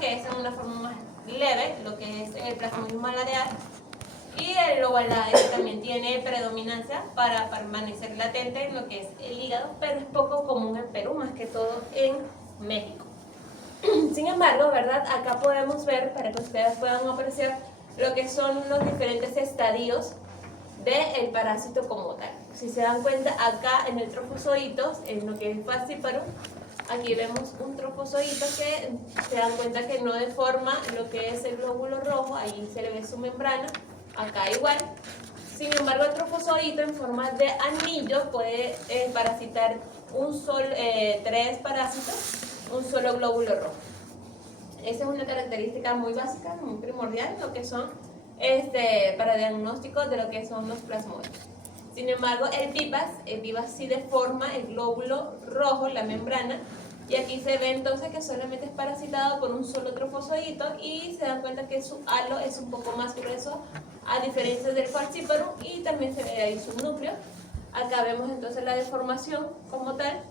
que es en una forma más leve, lo que es el plasmodium malarial, y el Lobalade también tiene predominancia para permanecer latente en lo que es el hígado, pero es poco común en Perú, más que todo en México. Sin embargo, ¿verdad? Acá podemos ver, para que ustedes puedan apreciar, lo que son los diferentes estadios del parásito como tal. Si se dan cuenta, acá en el trofozoitos, en lo que es falciparum, aquí vemos un trofozoito que se dan cuenta que no deforma lo que es el glóbulo rojo, ahí se le ve su membrana, acá igual. Sin embargo, el trofozoito en forma de anillo puede parasitar tres parásitos, un solo glóbulo rojo. Esa es una característica muy básica, muy primordial, lo que son para diagnóstico de lo que son los plasmodios. Sin embargo, el vivas sí deforma el glóbulo rojo, la membrana, y aquí se ve entonces que solamente es parasitado por un solo trofozoito y se dan cuenta que su halo es un poco más grueso a diferencia del falciparum y también se ve ahí su núcleo. Acá vemos entonces la deformación como tal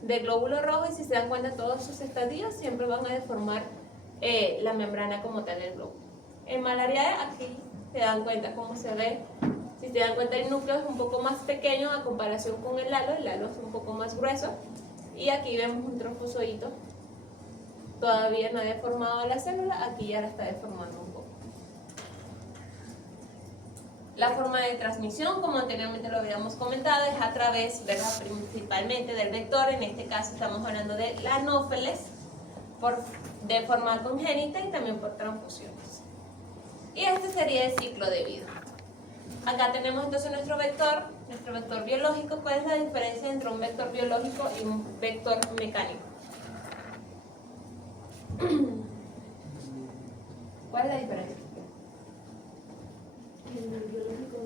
del glóbulo rojo y si se dan cuenta todos sus estadios siempre van a deformar la membrana como tal del glóbulo. En malaria aquí se dan cuenta cómo se ve. Si se dan cuenta, el núcleo es un poco más pequeño a comparación con el halo es un poco más grueso. Y aquí vemos un trofozoito, todavía no ha deformado la célula, aquí ya la está deformando un poco. La forma de transmisión, como anteriormente lo habíamos comentado, es a través, ¿verdad?, principalmente del vector, en este caso estamos hablando de la anófeles, de forma congénita y también por transfusiones. Y este sería el ciclo de vida. Acá tenemos entonces nuestro vector biológico. ¿Cuál es la diferencia entre un vector biológico y un vector mecánico? ¿Cuál es la diferencia? En el biológico,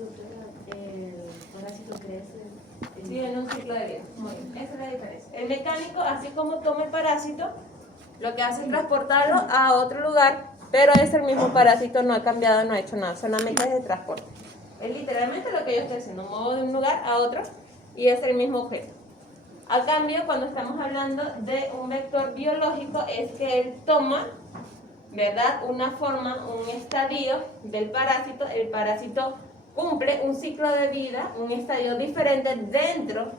el parásito crece. Sí, en un ciclo de vida. Muy bien, esa es la diferencia. El mecánico, así como toma el parásito, lo que hace es transportarlo a otro lugar, pero es el mismo parásito, no ha cambiado, no ha hecho nada, solamente es de transporte. Es literalmente lo que yo estoy haciendo, muevo de un lugar a otro y es el mismo objeto. A cambio, cuando estamos hablando de un vector biológico, es que él toma, ¿verdad?, una forma, un estadio del parásito. El parásito cumple un ciclo de vida, un estadio diferente dentro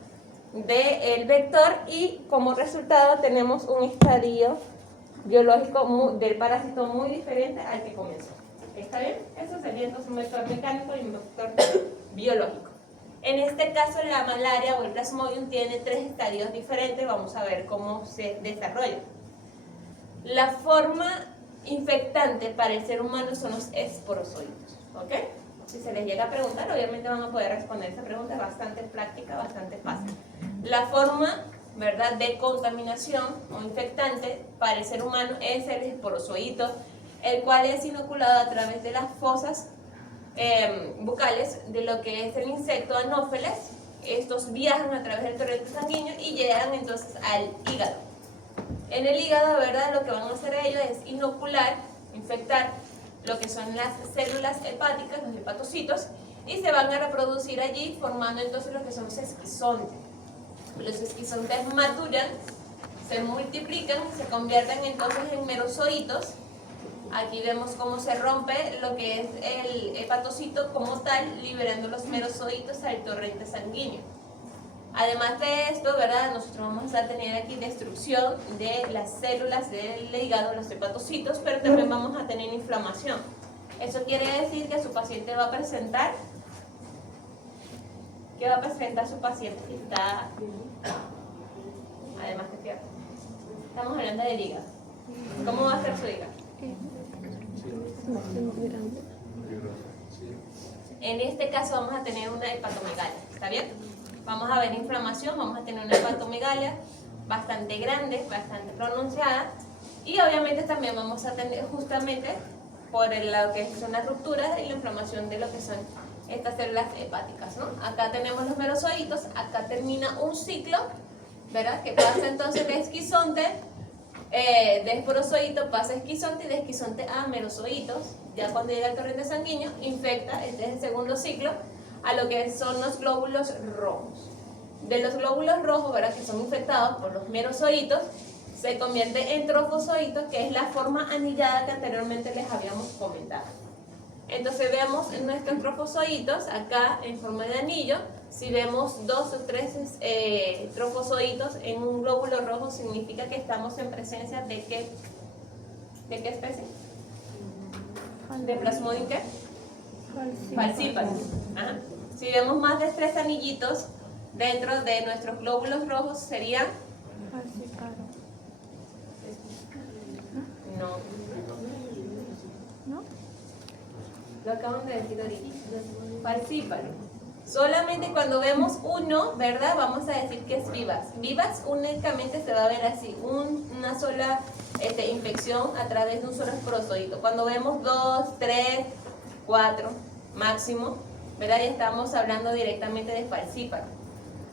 del vector y como resultado tenemos un estadio biológico del parásito muy diferente al que comenzó. ¿Está bien? Eso sería entonces un vector mecánico y un vector biológico. En este caso, la malaria o el plasmodium tiene tres estadios diferentes. Vamos a ver cómo se desarrolla. La forma infectante para el ser humano son los esporozoitos. ¿Ok? Si se les llega a preguntar, obviamente van a poder responder esa pregunta. Es bastante práctica, bastante fácil. La forma, ¿verdad?, de contaminación o infectante para el ser humano es el esporozoito, el cual es inoculado a través de las fosas bucales de lo que es el insecto anófeles. Estos viajan a través del torrente sanguíneo y llegan entonces al hígado. En el hígado, ¿verdad?, lo que van a hacer ellos es inocular, infectar lo que son las células hepáticas, los hepatocitos, y se van a reproducir allí formando entonces lo que son los esquizontes. Los esquizontes maduran, se multiplican, se convierten entonces en merozoitos. Aquí vemos cómo se rompe lo que es el hepatocito como tal, liberando los merozoitos al torrente sanguíneo. Además de esto, ¿verdad?, nosotros vamos a tener aquí destrucción de las células del hígado, los hepatocitos, pero también vamos a tener inflamación. Eso quiere decir que su paciente va a presentar, ¿qué va a presentar su paciente? Está, además de fiebre. Estamos hablando del hígado. ¿Cómo va a ser su hígado? En este caso vamos a tener una hepatomegalia, ¿está bien? Vamos a ver inflamación, vamos a tener una hepatomegalia bastante grande, bastante pronunciada, y obviamente también vamos a tener justamente por lo que son las rupturas y la inflamación de lo que son estas células hepáticas, ¿no? Acá tenemos los merozoitos, acá termina un ciclo, ¿verdad?, que pasa entonces de esquizonte, de esporozoito pasa a esquizonte y de esquizonte a merozoitos. Ya cuando llega al torrente sanguíneo, infecta, este es el segundo ciclo, a lo que son los glóbulos rojos. De los glóbulos rojos, ¿verdad?, que son infectados por los merozoitos, se convierte en trofozoitos, que es la forma anillada que anteriormente les habíamos comentado. Entonces vemos nuestros trofozoitos acá en forma de anillo. Si vemos 2 o 3 trofozoitos en un glóbulo rojo, significa que estamos en presencia de ¿qué especie? ¿De Plasmodium qué? Falciparum. Ajá. Si vemos más de 3 anillitos dentro de nuestros glóbulos rojos, serían no. Lo acaban de decir ahorita. Falciparum. Solamente cuando vemos uno, ¿verdad? Vamos a decir que es vivax. Vivax únicamente se va a ver así, una sola infección a través de un solo esporozoito. Cuando vemos 2, 3, 4 máximo, ¿verdad? Ya estamos hablando directamente de falciparum.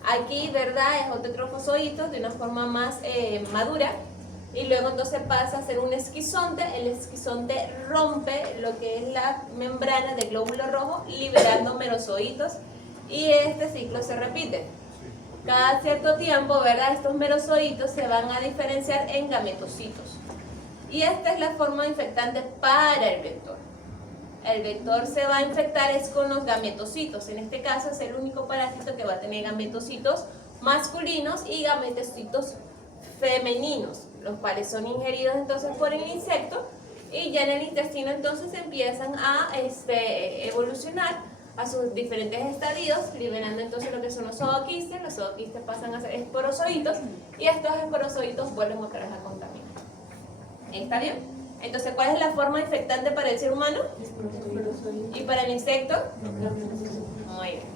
Aquí, ¿verdad? Es otro trofozoito de una forma más madura. Y luego entonces pasa a ser un esquizonte. El esquizonte rompe lo que es la membrana del glóbulo rojo, liberando merozoitos, y este ciclo se repite. Cada cierto tiempo, ¿verdad? Estos merozoitos se van a diferenciar en gametocitos. Y esta es la forma infectante para el vector. El vector se va a infectar es con los gametocitos. En este caso es el único parásito que va a tener gametocitos masculinos y gametocitos femeninos, los cuales son ingeridos entonces por el insecto, y ya en el intestino entonces empiezan a evolucionar a sus diferentes estadios, liberando entonces lo que son los zooquistes. Los zooquistes pasan a ser esporozoitos, y estos esporozoitos vuelven otra vez a contaminar. ¿Está bien? Entonces, ¿cuál es la forma infectante para el ser humano? ¿Y para el insecto? Muy bien.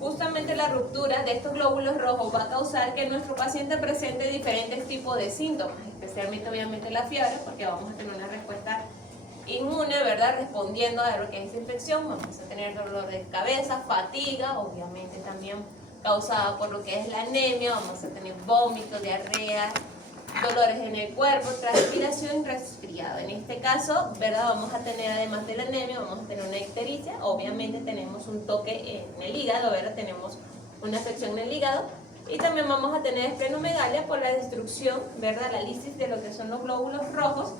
Justamente la ruptura de estos glóbulos rojos va a causar que nuestro paciente presente diferentes tipos de síntomas, especialmente obviamente la fiebre, porque vamos a tener una respuesta inmune, ¿verdad? Respondiendo a lo que es infección. Vamos a tener dolor de cabeza, fatiga, obviamente también causada por lo que es la anemia. Vamos a tener vómito, diarrea, dolores en el cuerpo, transpiración y resfriado. En este caso, ¿verdad? Vamos a tener, además de la anemia, vamos a tener una ictericia. Obviamente tenemos un toque en el hígado, ¿verdad? Tenemos una afección en el hígado. Y también vamos a tener esplenomegalia por la destrucción, ¿verdad? La lisis de lo que son los glóbulos rojos,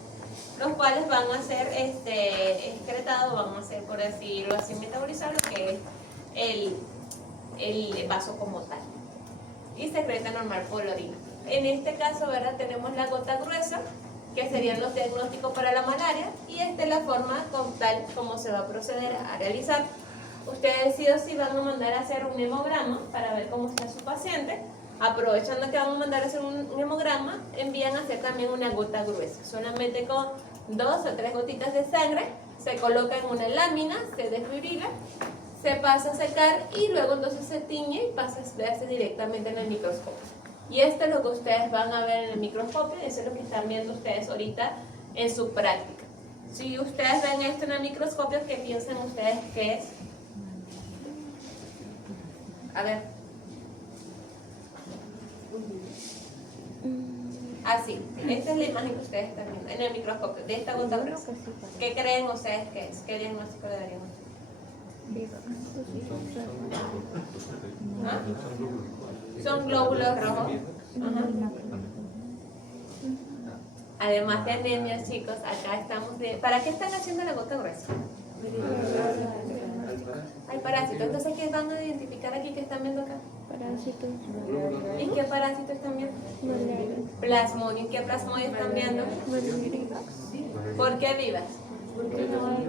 los cuales van a ser excretados, van a ser, por decirlo así, metabolizar lo que es el vaso como tal. Y secreta normal por la orina. En este caso, ¿verdad? Tenemos la gota gruesa, que serían los diagnósticos para la malaria, y esta es la forma tal como se va a proceder a realizar. Ustedes sí o sí van a mandar a hacer un hemograma para ver cómo está su paciente. Aprovechando que van a mandar a hacer un hemograma, envían a hacer también una gota gruesa. Solamente con 2 o 3 gotitas de sangre se coloca en una lámina, se desfibrila, se pasa a secar y luego entonces se tiñe y pasa a verse directamente en el microscopio. Y esto es lo que ustedes van a ver en el microscopio, eso es lo que están viendo ustedes ahorita en su práctica. Si ustedes ven esto en el microscopio, ¿qué piensan ustedes que es? A ver. Así, esta es la imagen que ustedes están viendo en el microscopio, de esta gota gruesa. ¿Qué creen ustedes que es? ¿Qué diagnóstico le darían ustedes? ¿Ah? Son glóbulos rojos. Ajá. Además de anemia, chicos, acá estamos de... ¿Para qué están haciendo la gota gruesa? Hay parásitos. Entonces, ¿qué van a identificar aquí que están viendo acá? Parásitos. ¿Y qué parásito están viendo? Plasmodium. ¿Qué plasmodium están viendo? ¿Por qué vivas? Porque no hay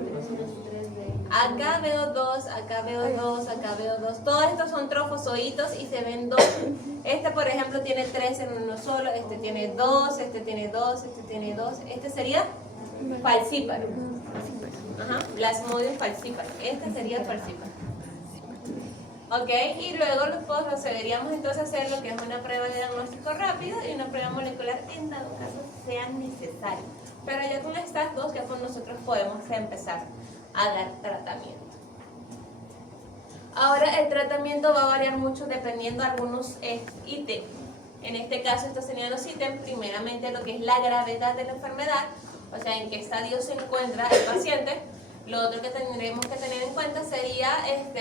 3 de... Acá veo 2, acá veo 2, acá veo 2. Todos estos son trofozoitos y se ven 2. Este, por ejemplo, tiene 3 en uno solo. Este tiene 2, este tiene 2, este tiene 2. Este sería falciparum. Ajá, Plasmodium falciparum. Este sería el falciparum. Ok, y luego los procederíamos entonces a hacer lo que es una prueba de diagnóstico rápido y una prueba molecular en dado caso sea necesario. Pero ya con estas dos, ya con nosotros podemos empezar a dar tratamiento. Ahora el tratamiento va a variar mucho dependiendo de algunos ítems. En este caso estos serían los ítems, primeramente lo que es la gravedad de la enfermedad, o sea en qué estadio se encuentra el paciente. Lo otro que tendremos que tener en cuenta sería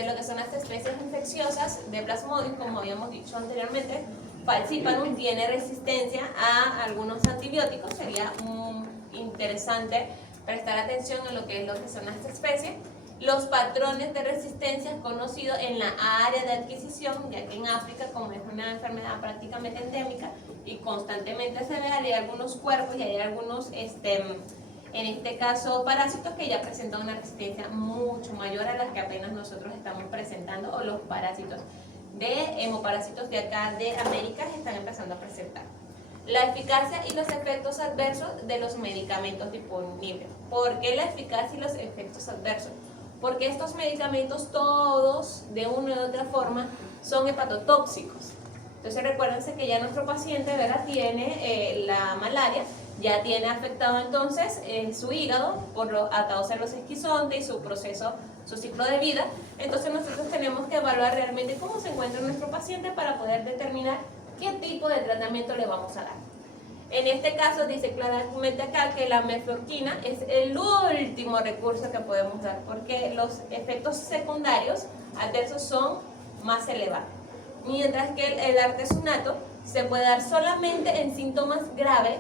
lo que son las especies infecciosas de Plasmodium, como habíamos dicho anteriormente, falciparum tiene resistencia a algunos antibióticos. Sería interesante prestar atención en lo que son estas especies. Los patrones de resistencia conocidos en la área de adquisición, ya que en África, como es una enfermedad prácticamente endémica y constantemente se ve, hay algunos cuerpos y hay algunos, en este caso, parásitos que ya presentan una resistencia mucho mayor a las que apenas nosotros estamos presentando, o los parásitos de hemoparásitos de acá de América están empezando a presentar. La eficacia y los efectos adversos de los medicamentos disponibles. ¿Por qué la eficacia y los efectos adversos? Porque estos medicamentos todos, de una u otra forma, son hepatotóxicos. Entonces recuérdense que ya nuestro paciente, ¿verdad?, tiene la malaria, ya tiene afectado entonces su hígado a causa de los esquizontes y su proceso, su ciclo de vida. Entonces nosotros tenemos que evaluar realmente cómo se encuentra nuestro paciente para poder determinar qué tipo de tratamiento le vamos a dar. En este caso dice claramente acá que la mefloquina es el último recurso que podemos dar, porque los efectos secundarios adversos son más elevados. Mientras que el artesunato se puede dar solamente en síntomas graves,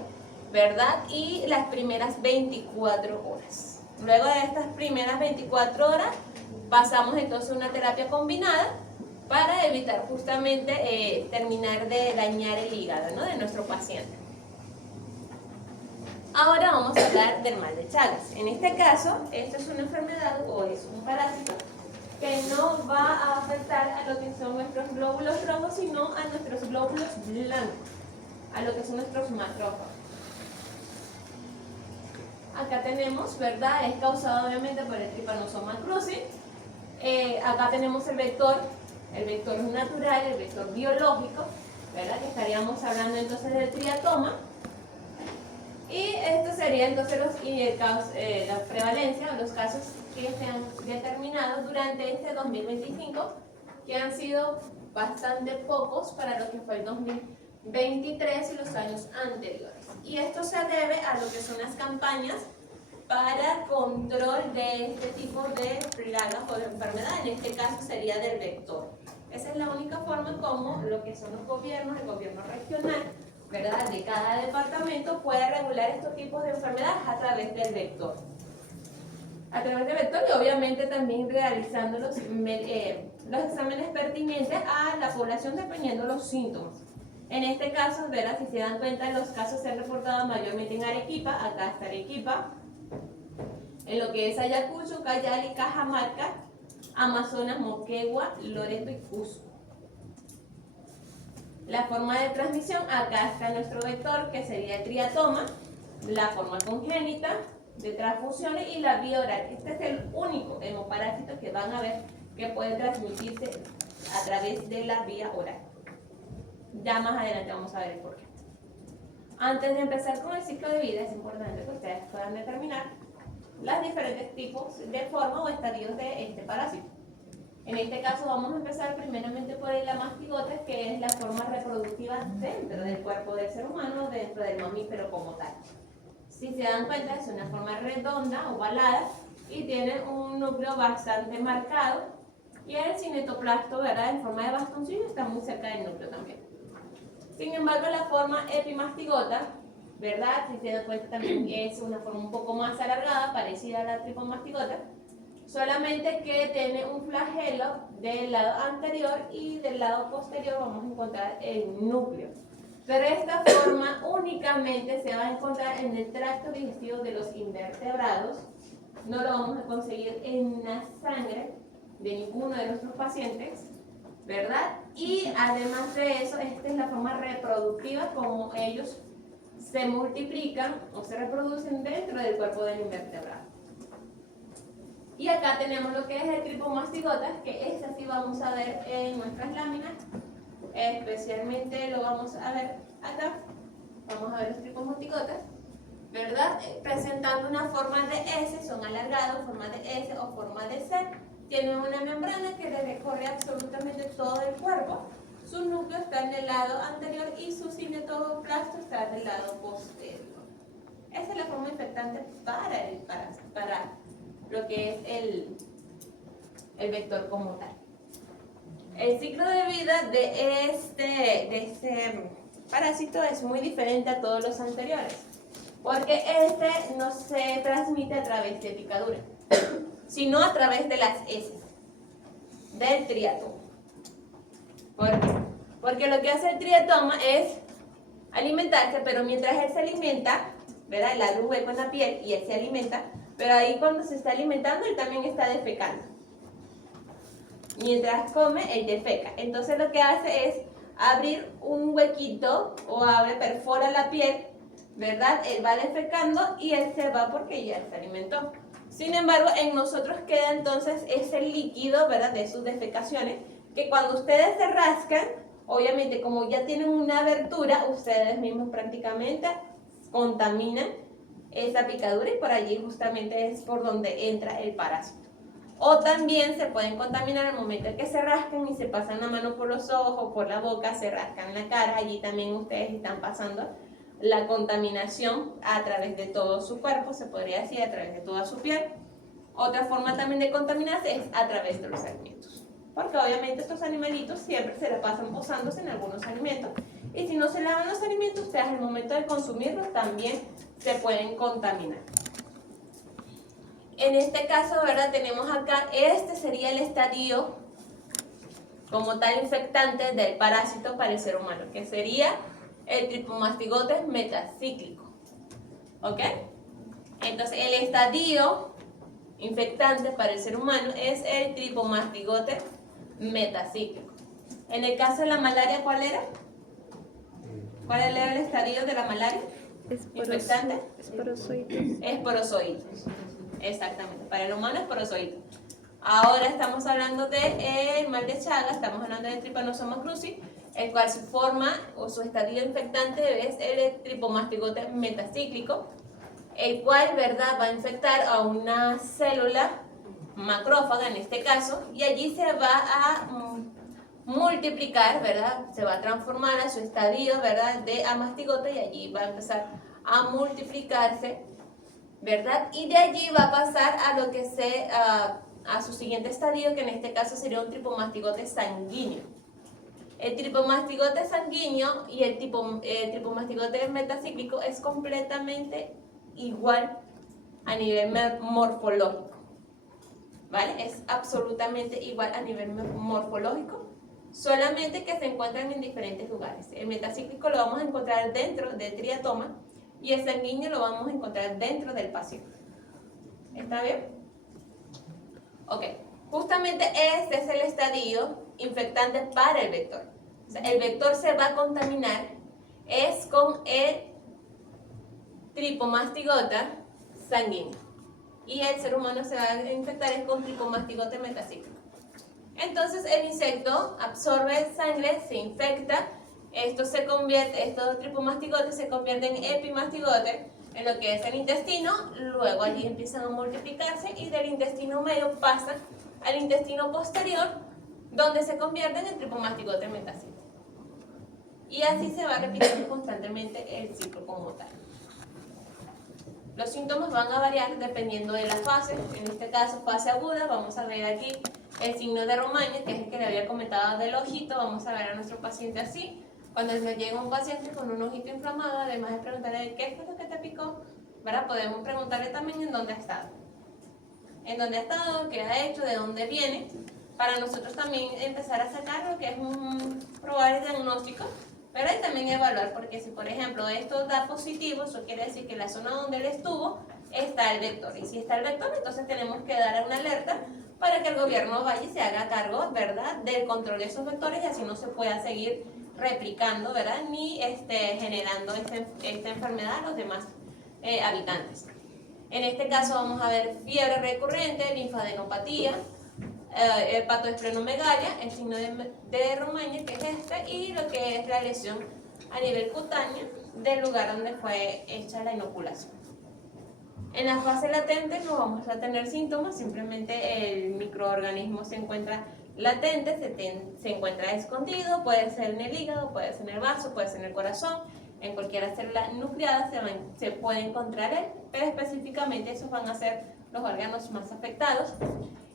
¿verdad? Y las primeras 24 horas. Luego de estas primeras 24 horas pasamos entonces a una terapia combinada para evitar justamente terminar de dañar el hígado, ¿no?, de nuestro paciente. Ahora vamos a hablar del mal de Chagas. En este caso, esto es una enfermedad o es un parásito que no va a afectar a lo que son nuestros glóbulos rojos, sino a nuestros glóbulos blancos, a lo que son nuestros macrófagos. Acá tenemos, ¿verdad? Es causado obviamente por el Trypanosoma cruzi. Acá tenemos el vector natural, el vector biológico, ¿verdad? Que estaríamos hablando entonces del triatoma. Y esto sería entonces la prevalencia o los casos que se han determinado durante este 2025, que han sido bastante pocos para lo que fue el 2023 y los años anteriores. Y esto se debe a lo que son las campañas para control de este tipo de plagas o de enfermedad. En este caso sería del vector. Esa es la única forma como lo que son los gobiernos, el gobierno regional, ¿verdad?, de cada departamento puede regular estos tipos de enfermedades a través del vector. A través del vector y obviamente también realizando los exámenes pertinentes a la población dependiendo de los síntomas. En este caso, ¿verdad?, si se dan cuenta, los casos se han reportado mayormente en Arequipa. Acá está Arequipa, en lo que es Ayacucho, Cayali, Cajamarca, Amazonas, Moquegua, Loreto y Cusco. La forma de transmisión, acá está nuestro vector, que sería el triatoma, la forma congénita de transfusiones y la vía oral. Este es el único hemoparásito que van a ver que puede transmitirse a través de la vía oral. Ya más adelante vamos a ver el porqué. Antes de empezar con el ciclo de vida, es importante que ustedes puedan determinar los diferentes tipos de forma o estadios de este parásito. En este caso vamos a empezar primeramente por la mastigota, que es la forma reproductiva dentro del cuerpo del ser humano, dentro del mamífero como tal. Si se dan cuenta, es una forma redonda, ovalada, y tiene un núcleo bastante marcado, y el cinetoplasto, ¿verdad?, en forma de bastoncillo, está muy cerca del núcleo también. Sin embargo, la forma epimastigota, ¿verdad?, si se dan cuenta también es una forma un poco más alargada, parecida a la tripomastigota, solamente que tiene un flagelo del lado anterior y del lado posterior vamos a encontrar el núcleo. Pero esta forma únicamente se va a encontrar en el tracto digestivo de los invertebrados. No lo vamos a conseguir en la sangre de ninguno de nuestros pacientes, ¿verdad? Y además de eso, esta es la forma reproductiva como ellos se multiplican o se reproducen dentro del cuerpo del invertebrado. Y acá tenemos lo que es el tripomastigota, que este sí vamos a ver en nuestras láminas, especialmente lo vamos a ver acá. Vamos a ver los tripomastigotas, ¿verdad? Presentando una forma de S, son alargados, forma de S o forma de C. Tienen una membrana que le recorre absolutamente todo el cuerpo. Su núcleo está en el lado anterior y su cinetoplasto está del lado posterior. Esa es la forma infectante para lo que es el vector como tal. El ciclo de vida de este parásito es muy diferente a todos los anteriores, porque este no se transmite a través de picadura, sino a través de las heces, del triatoma. ¿Por qué? Porque lo que hace el triatoma es alimentarse, pero mientras él se alimenta, ¿verdad? Él abre un hueco en la piel y él se alimenta, pero ahí cuando se está alimentando, él también está defecando. Mientras come, él defeca. Entonces lo que hace es abrir un huequito o perfora la piel, ¿verdad? Él va defecando y él se va porque ya se alimentó. Sin embargo, en nosotros queda entonces ese líquido, ¿verdad? De sus defecaciones, que cuando ustedes se rascan, obviamente como ya tienen una abertura, ustedes mismos prácticamente contaminan esa picadura y por allí justamente es por donde entra el parásito. O también se pueden contaminar al momento en que se rascan y se pasan la mano por los ojos, por la boca, se rascan la cara, allí también ustedes están pasando la contaminación a través de todo su cuerpo, se podría decir, a través de toda su piel. Otra forma también de contaminarse es a través de los alimentos, porque obviamente estos animalitos siempre se la pasan posándose en algunos alimentos y si no se lavan los alimentos, ustedes al momento de consumirlos también se pueden contaminar. En este caso, ¿verdad? Tenemos acá, este sería el estadio como tal infectante del parásito para el ser humano, que sería el Tripomastigotes metacíclico. ¿Ok? Entonces, el estadio infectante para el ser humano es el Tripomastigotes metacíclico. En el caso de la malaria, ¿cuál era? ¿Cuál era el estadio de la malaria? Infectante. Esporozoides. Esporozoides. Exactamente, para el humano es porozoides. Ahora estamos hablando del mal de Chagas, estamos hablando del Trypanosoma cruzi, el cual su forma o su estadio infectante es el Tripomastigotes metacíclico, el cual, ¿verdad?, va a infectar a una célula macrófaga en este caso, y allí se va a multiplicar, ¿verdad?, se va a transformar a su estadio, ¿verdad?, de amastigote y allí va a empezar a multiplicarse, ¿verdad? Y de allí va a pasar a lo que a su siguiente estadio, que en este caso sería un tripomastigote sanguíneo. El tripomastigote sanguíneo y el tripomastigote metacíclico es completamente igual a nivel morfológico, ¿vale? Es absolutamente igual a nivel morfológico, solamente que se encuentran en diferentes lugares. El metacíclico lo vamos a encontrar dentro del triatoma y el sanguíneo lo vamos a encontrar dentro del paciente. ¿Está bien? Ok. Justamente este es el estadio infectante para el vector. O sea, el vector se va a contaminar es con el tripomastigota sanguíneo. Y el ser humano se va a infectar es con tripomastigote metacíclico. Entonces el insecto absorbe sangre, se infecta. Estos tripomastigotes se convierten en epimastigotes en lo que es el intestino, luego allí empiezan a multiplicarse y del intestino medio pasan al intestino posterior, donde se convierten en tripomastigotes metacíclicos. Y así se va repitiendo constantemente el ciclo como tal. Los síntomas van a variar dependiendo de la fase. En este caso, fase aguda, vamos a ver aquí el signo de Romaña, que es el que le había comentado del ojito. Vamos a ver a nuestro paciente así. Cuando nos llega un paciente con un ojito inflamado, además de preguntarle qué fue lo que te picó, ¿verdad? Podemos preguntarle también en dónde ha estado. En dónde ha estado, qué ha hecho, de dónde viene, para nosotros también empezar a sacar lo que es un probable diagnóstico, ¿verdad? Y también evaluar, porque si por ejemplo esto da positivo, eso quiere decir que en la zona donde él estuvo está el vector. Y si está el vector, entonces tenemos que dar una alerta para que el gobierno vaya y se haga cargo, ¿verdad?, del control de esos vectores y así no se pueda seguir replicando, ¿verdad?, ni generando esta enfermedad a los demás habitantes. En este caso vamos a ver fiebre recurrente, linfadenopatía, hepatoesplenomegalia, el signo de Romaña, que es este, y lo que es la lesión a nivel cutáneo del lugar donde fue hecha la inoculación. En la fase latente no vamos a tener síntomas, simplemente el microorganismo se encuentra latente, se encuentra escondido, puede ser en el hígado, puede ser en el vaso, puede ser en el corazón, en cualquier célula nucleada se puede encontrar él, pero específicamente esos van a ser los órganos más afectados.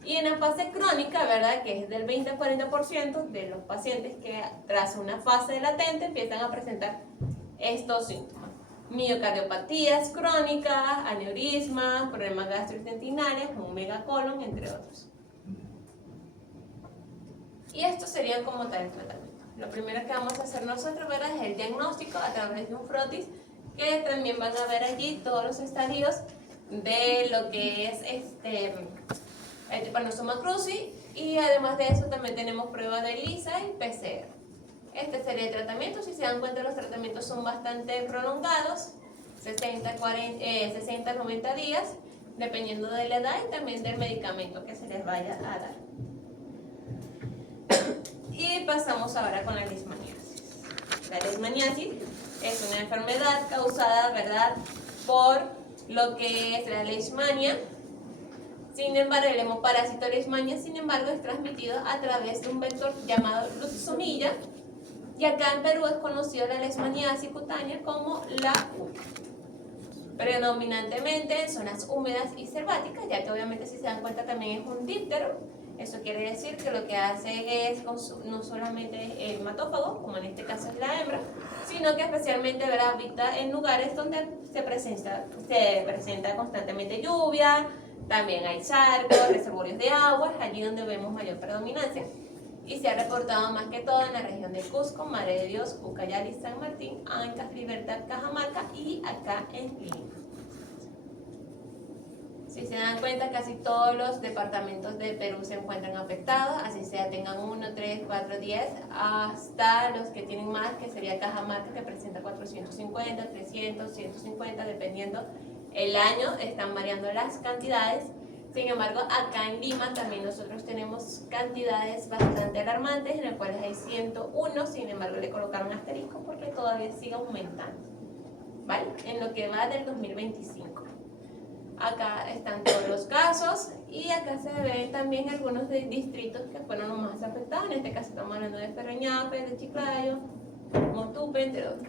Y en la fase crónica, ¿verdad? Que es del 20 al 40% de los pacientes que tras una fase latente empiezan a presentar estos síntomas. Miocardiopatías crónicas, aneurismas, problemas gastrointestinales, un megacolon, entre otros. Y esto sería como tal el tratamiento. Lo primero que vamos a hacer nosotros, ¿verdad? Es el diagnóstico a través de un frotis, que también van a ver allí todos los estadios de lo que es el Trypanosoma cruzi, y además de eso también tenemos pruebas de ELISA y PCR. Este sería el tratamiento. Si se dan cuenta, los tratamientos son bastante prolongados, 60 a 90 días, dependiendo de la edad y también del medicamento que se les vaya a dar. Y pasamos ahora con la leishmaniasis. La leishmaniasis es una enfermedad causada, ¿verdad?, por lo que es la leishmania. Sin embargo, el hemoparásito leishmania, sin embargo, es transmitido a través de un vector llamado luxosomilla, y acá en Perú es conocido la leishmaniasis cutánea como la U. Predominantemente en zonas húmedas y selváticas, ya que obviamente, si se dan cuenta, también es un díptero. Eso quiere decir que lo que hace es no solamente el hematófago, como en este caso es la hembra, sino que especialmente, ¿verdad?, habita en lugares donde se presenta constantemente lluvia, también hay charcos, reservorios de agua, allí donde vemos mayor predominancia. Y se ha reportado más que todo en la región de Cusco, Madre de Dios, Ucayali, San Martín, Ancash, Libertad, Cajamarca y acá en Lima. Si se dan cuenta, casi todos los departamentos de Perú se encuentran afectados, así sea tengan 1, 3, 4, 10, hasta los que tienen más, que sería Cajamarca, que presenta 450, 300, 150, dependiendo el año, están variando las cantidades. Sin embargo, acá en Lima también nosotros tenemos cantidades bastante alarmantes, en las cuales hay 101, sin embargo le colocaron asterisco porque todavía sigue aumentando, ¿vale? En lo que va del 2025. Acá están todos los casos y acá se ven también algunos de distritos que fueron los más afectados. En este caso estamos hablando de Ferreñafe, de Chiclayo, Motupe, entre otros.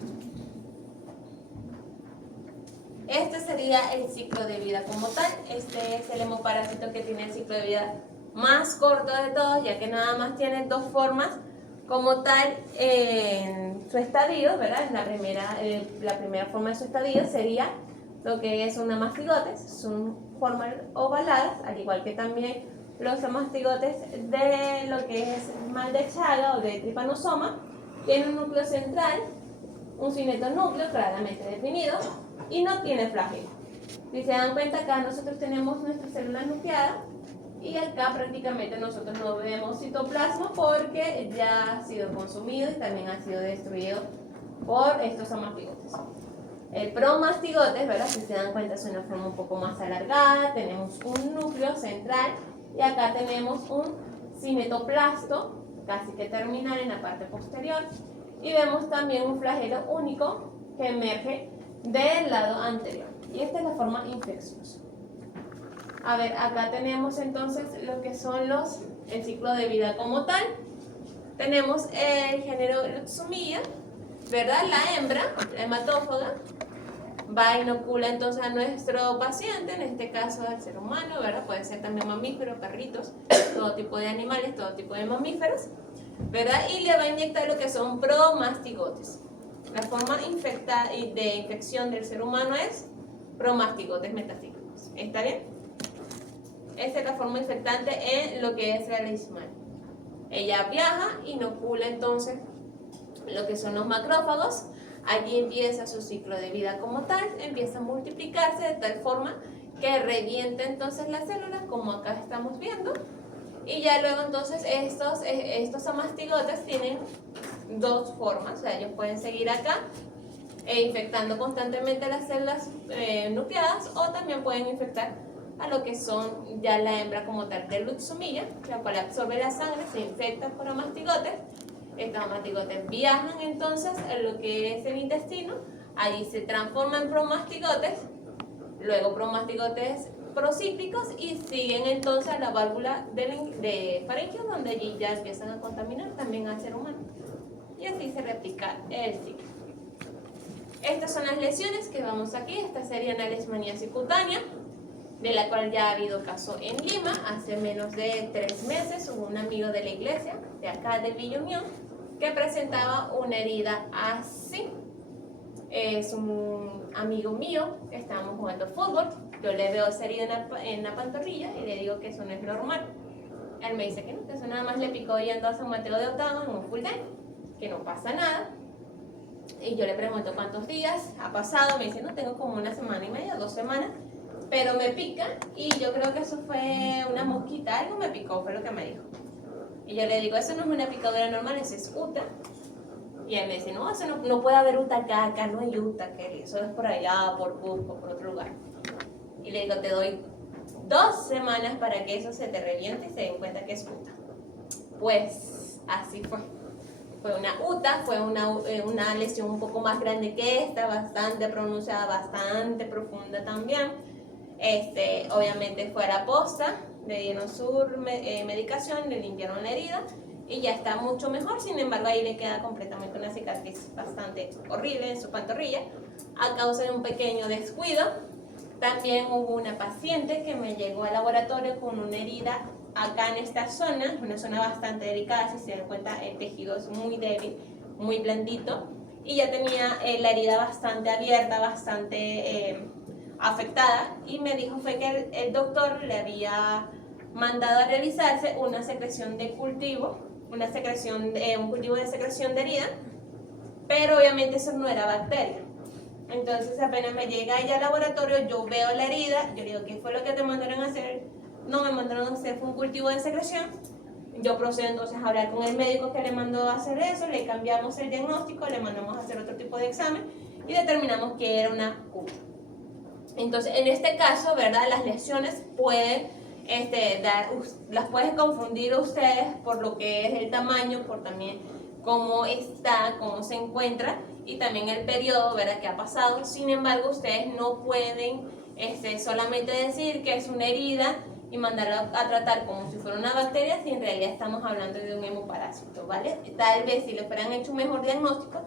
Este sería el ciclo de vida como tal. Este es el hemoparásito que tiene el ciclo de vida más corto de todos, ya que nada más tiene dos formas como tal en su estadio, ¿verdad? La primera forma de su estadio sería lo que es una mastigotes, son formas ovaladas, al igual que también los mastigotes de lo que es mal de Chaga o de Trypanosoma. Tiene un núcleo central, un cinetonúcleo claramente definido y no tiene flagelo. Si se dan cuenta, acá nosotros tenemos nuestra célula nucleada y acá prácticamente nosotros no vemos citoplasma porque ya ha sido consumido y también ha sido destruido por estos mastigotes. El promastigotes, ¿verdad? Si se dan cuenta, es una forma un poco más alargada, tenemos un núcleo central y acá tenemos un cinetoplasto casi que terminal en la parte posterior, y vemos también un flagelo único que emerge del lado anterior, y esta es la forma infecciosa. A ver, acá tenemos entonces lo que son el ciclo de vida como tal. Tenemos el género Luxomilla, ¿verdad? La hembra, la hematófaga, va a inocula entonces a nuestro paciente, en este caso al ser humano, ¿verdad? Puede ser también mamíferos, perritos, todo tipo de animales, todo tipo de mamíferos, ¿verdad? Y le va a inyectar lo que son promastigotes. La forma de infección del ser humano es promastigotes metacíclicos. ¿Está bien? Esa es la forma infectante en lo que es la leishmania. Ella viaja, inocula entonces lo que son los macrófagos. Allí empieza su ciclo de vida como tal, empieza a multiplicarse de tal forma que revienta entonces las células, como acá estamos viendo, y ya luego entonces estos amastigotes tienen dos formas, o sea, ellos pueden seguir acá infectando constantemente las células nucleadas, o también pueden infectar a lo que son ya la hembra como tal de Luxomilla, la cual absorbe la sangre, se infecta por amastigotes. Estos amastigotes viajan entonces en lo que es el intestino, allí se transforman en promastigotes, luego promastigotes procíclicos, y siguen entonces a la válvula de faringio, donde allí ya empiezan a contaminar también al ser humano. Y así se replica el ciclo. Estas son las lesiones que vamos aquí. Esta sería una leishmaniasis cutánea. de la cual ya ha habido caso en Lima. Hace menos de 3 meses hubo un amigo de la iglesia, de acá de Villa Unión, que presentaba una herida así. Es un amigo mío, estábamos jugando fútbol, yo le veo esa herida en la pantorrilla y le digo que eso no es normal. Él me dice que no, que eso nada más le picó yendo a San Mateo de Otado en un full day, que no pasa nada. Y yo le pregunto cuántos días ha pasado, me dice no, tengo como 1 semana y media, 2 semanas, pero me pica y yo creo que eso fue una mosquita, algo me picó, fue lo que me dijo. Y yo le digo, eso no es una picadura normal, eso es UTA. Y él me dice, no, eso no puede haber UTA acá no hay UTA, Kelly, eso es por allá, por Cusco, por otro lugar. Y le digo, te doy 2 semanas para que eso se te reviente y se den cuenta que es UTA. Pues así fue. Fue una UTA, fue una lesión un poco más grande que esta, bastante pronunciada, bastante profunda también. Obviamente fue a la posta, le dieron su medicación, le limpiaron la herida y ya está mucho mejor. Sin embargo, ahí le queda completamente una cicatriz bastante horrible en su pantorrilla a causa de un pequeño descuido. También hubo una paciente que me llegó al laboratorio con una herida acá en esta zona, una zona bastante delicada. Si se dan cuenta, el tejido es muy débil, muy blandito, y ya tenía la herida bastante abierta, bastante afectada, y me dijo fue que el doctor le había mandado a realizarse una secreción de cultivo, un cultivo de secreción de herida, pero obviamente eso no era bacteria. Entonces apenas me llega ella al laboratorio, yo veo la herida, yo digo, ¿qué fue lo que te mandaron a hacer? No me mandaron a hacer, fue un cultivo de secreción. Yo procedo entonces a hablar con el médico que le mandó a hacer eso, le cambiamos el diagnóstico, le mandamos a hacer otro tipo de examen y determinamos que era una UTA. Entonces, en este caso, ¿verdad? Las lesiones pueden las pueden confundir ustedes por lo que es el tamaño, por también cómo está, cómo se encuentra y también el periodo, ¿verdad? Que ha pasado. Sin embargo, ustedes no pueden solamente decir que es una herida y mandarla a tratar como si fuera una bacteria, si en realidad estamos hablando de un hemoparásito, ¿vale? Tal vez si le hubieran hecho un mejor diagnóstico,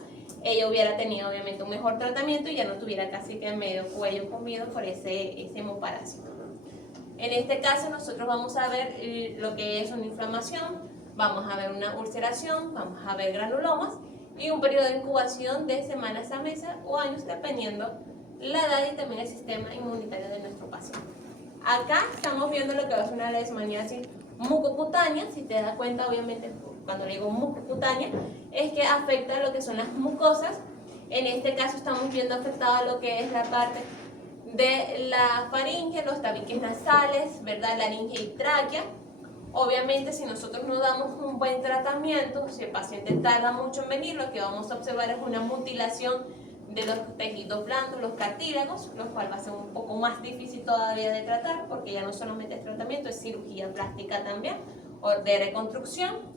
ella hubiera tenido obviamente un mejor tratamiento y ya no tuviera casi que medio cuello comido por ese hemoparásito. En este caso nosotros vamos a ver lo que es una inflamación, vamos a ver una ulceración, vamos a ver granulomas y un periodo de incubación de semanas a meses o años dependiendo la edad y también el sistema inmunitario de nuestro paciente. Acá estamos viendo lo que es una leishmaniasis mucocutánea. Si te das cuenta, obviamente, cuando digo mucocutánea, es que afecta lo que son las mucosas. En este caso estamos viendo afectado lo que es la parte de la faringe, los tabiques nasales, ¿verdad? Laringe y tráquea. Obviamente, si nosotros no damos un buen tratamiento, si el paciente tarda mucho en venir, lo que vamos a observar es una mutilación de los tejidos blandos, los cartílagos, lo cual va a ser un poco más difícil todavía de tratar porque ya no solamente es tratamiento, es cirugía plástica también o de reconstrucción.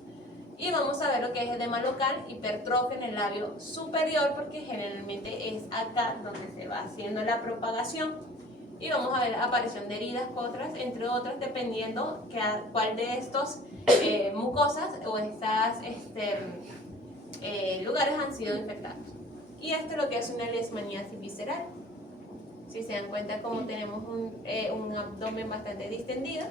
Y vamos a ver lo que es edema local, hipertrofia en el labio superior porque generalmente es acá donde se va haciendo la propagación. Y vamos a ver la aparición de heridas, costras, entre otras, dependiendo cuál de estos mucosas o estas lugares han sido infectados. Y esto es lo que es una leishmaniasis visceral. Si se dan cuenta, como tenemos un abdomen bastante distendido,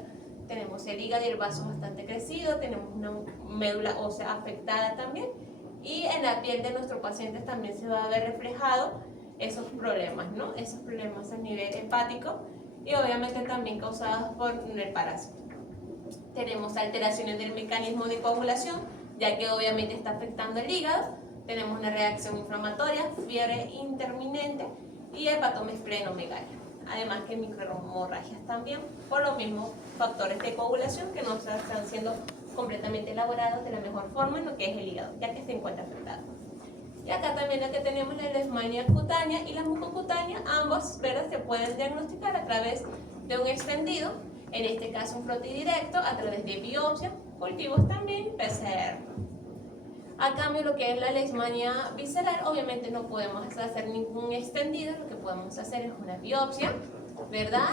tenemos el hígado y el vaso bastante crecido, tenemos una médula ósea afectada también, y en la piel de nuestros pacientes también se va a ver reflejado esos problemas, ¿no? Esos problemas a nivel hepático y obviamente también causados por el parásito. Tenemos alteraciones del mecanismo de coagulación, ya que obviamente está afectando el hígado. Tenemos una reacción inflamatoria, fiebre intermitente y hepatoma esplenomegalia. Además que microhemorragias también, por los mismos factores de coagulación que no están siendo completamente elaborados de la mejor forma en lo que es el hígado, ya que se encuentra afectado. Y acá también lo que tenemos es la leishmania cutánea y la mucocutánea, ambos, ¿verdad? Se pueden diagnosticar a través de un extendido, en este caso un frotí directo, a través de biopsia, cultivos también, PCR. A cambio, lo que es la leishmania visceral, obviamente no podemos hacer ningún extendido, lo que podemos hacer es una biopsia, ¿verdad?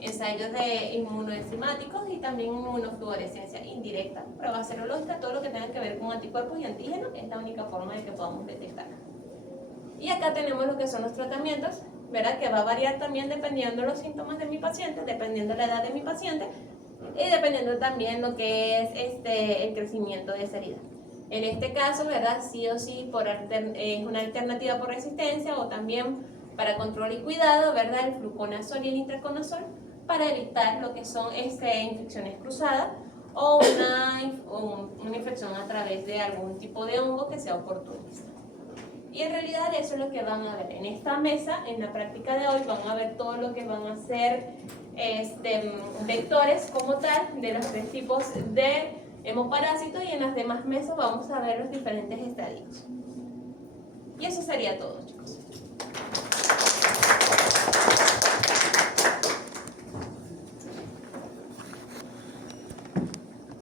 Ensayos de inmunoenzimáticos y también inmunofluorescencia indirecta, prueba serológica, todo lo que tenga que ver con anticuerpos y antígenos es la única forma de que podamos detectar. Y acá tenemos lo que son los tratamientos, ¿verdad? Que va a variar también dependiendo de los síntomas de mi paciente, dependiendo de la edad de mi paciente y dependiendo también lo que es el crecimiento de esa herida. En este caso, ¿verdad? Sí o sí es una alternativa por resistencia o también para control y cuidado, ¿verdad? El fluconazol y el intraconazol para evitar lo que son infecciones cruzadas o una infección a través de algún tipo de hongo que sea oportunista. Y en realidad eso es lo que van a ver en esta mesa, en la práctica de hoy van a ver todo lo que van a ser vectores como tal de los 3 tipos de hemoparásitos, y en las demás mesas vamos a ver los diferentes estadios. Y eso sería todo, chicos.